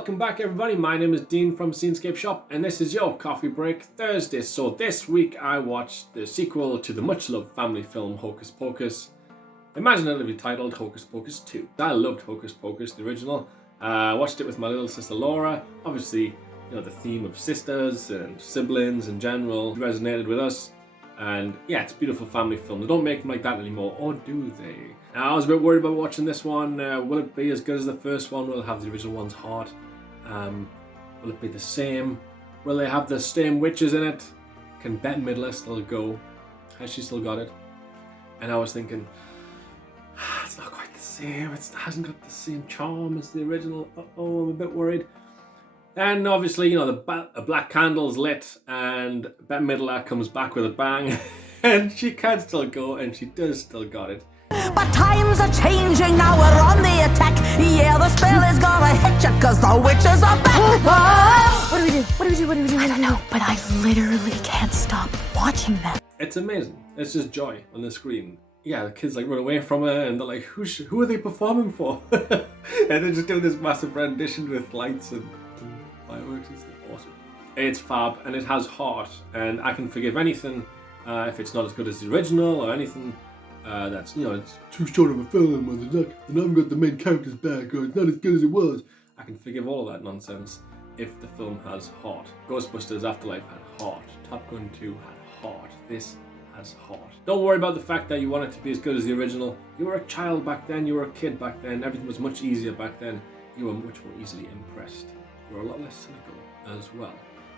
welcome back everybody. My name is Dean from Scenescapeshop and this is your Coffee Break Thursday. So this week I watched the sequel to the much loved family film Hocus Pocus, imaginatively titled Hocus Pocus 2. I loved Hocus Pocus, the original. I watched it with my little sister Laura. Obviously, you know, the theme of sisters and siblings in general resonated with us. And yeah, it's a beautiful family film. They don't make them like that anymore, or do they? Now, I was a bit worried about watching this one. Will it be as good as the first one? Will it have the original one's heart? Will it be the same? Will they have the same witches in it? Can Bette Midler still go? Has she still got it? And I was thinking, it's not quite the same. It hasn't got the same charm as the original. Uh-oh, I'm a bit worried. And obviously, you know, the black candle's lit and Bette Midler comes back with a bang and she can still go and she does still got it. But times are changing, now we're on the attack. Yeah, the spell is gonna hit ya cause the witches are back. What do we do? What do we do? What do we do? I don't know, but I literally can't stop watching them. It's amazing. It's just joy on the screen. Yeah, the kids like run away from her and they're like, who are they performing for? And they're just doing this massive rendition with lights and fireworks. It's awesome. It's fab and it has heart, and I can forgive anything if it's not as good as the original or anything that's, you know, it's too short of a film or they haven't got the main characters back or it's not as good as it was. I can forgive all of that nonsense if the film has heart. Ghostbusters Afterlife had heart. Top Gun 2 had heart. This has heart. Don't worry about the fact that you want it to be as good as the original. You were a child back then, you were a kid back then, everything was much easier back then. You were much more easily impressed. You were a lot less cynical as well.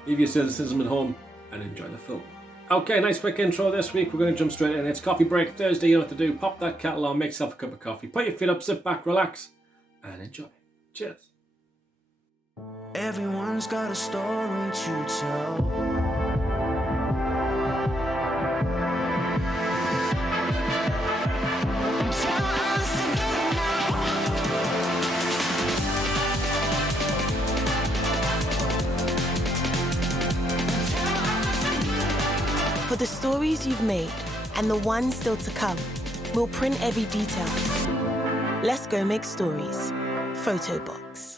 Leave your cynicism at home and enjoy the film. Okay, nice quick intro this week. We're going to jump straight in. It's Coffee Break Thursday. You know what to do. Pop that kettle on, make yourself a cup of coffee, put your feet up, sit back, relax, and enjoy. Cheers. Everyone's got a story to tell. For the stories you've made and the ones still to come, we'll print every detail. Let's go make stories. Photo Box.